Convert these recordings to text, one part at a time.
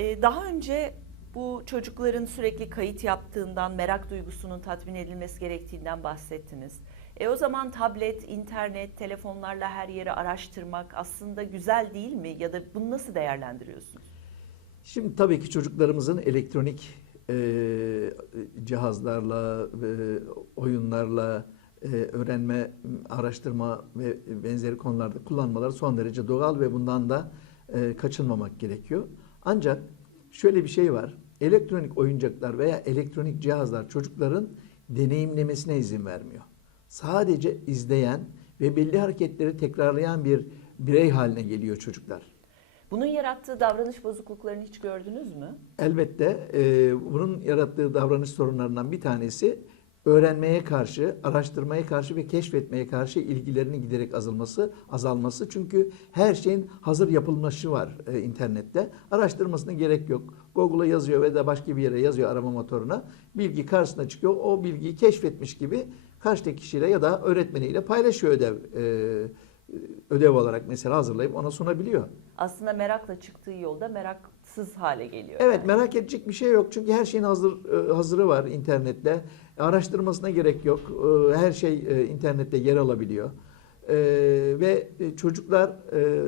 Ee, daha önce bu çocukların sürekli kayıt yaptığından, merak duygusunun tatmin edilmesi gerektiğinden bahsettiniz. E o zaman tablet, internet, telefonlarla her yeri araştırmak aslında güzel değil mi? Ya da bunu nasıl değerlendiriyorsunuz? Şimdi tabii ki çocuklarımızın elektronik e, cihazlarla, e, oyunlarla e, öğrenme, araştırma ve benzeri konularda kullanmaları son derece doğal ve bundan da e, kaçınmamak gerekiyor. Ancak şöyle bir şey var. Elektronik oyuncaklar veya elektronik cihazlar çocukların deneyimlemesine izin vermiyor. Sadece izleyen ve belli hareketleri tekrarlayan bir birey haline geliyor çocuklar. Bunun yarattığı davranış bozukluklarını hiç gördünüz mü? Elbette e, bunun yarattığı davranış sorunlarından bir tanesi öğrenmeye karşı, araştırmaya karşı ve keşfetmeye karşı ilgilerinin giderek azalması, azalması. Çünkü her şeyin hazır yapılmışı var e, internette. Araştırmasına gerek yok. Google'a yazıyor ve de başka bir yere yazıyor arama motoruna. Bilgi karşısına çıkıyor. O bilgiyi keşfetmiş gibi karşıdaki kişiyle ya da öğretmeniyle paylaşıyor ödev. e, ödev olarak mesela hazırlayıp ona sunabiliyor. Aslında merakla çıktığı yolda meraksız hale geliyor. Evet yani. merak edecek bir şey yok çünkü her şeyin hazır e, hazırı var internette. Araştırmasına gerek yok. E, Her şey e, internette yer alabiliyor. E, Ve e, çocuklar e,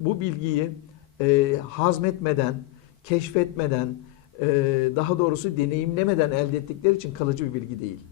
bu bilgiyi e, hazmetmeden, keşfetmeden, e, daha doğrusu deneyimlemeden elde ettikleri için kalıcı bir bilgi değil.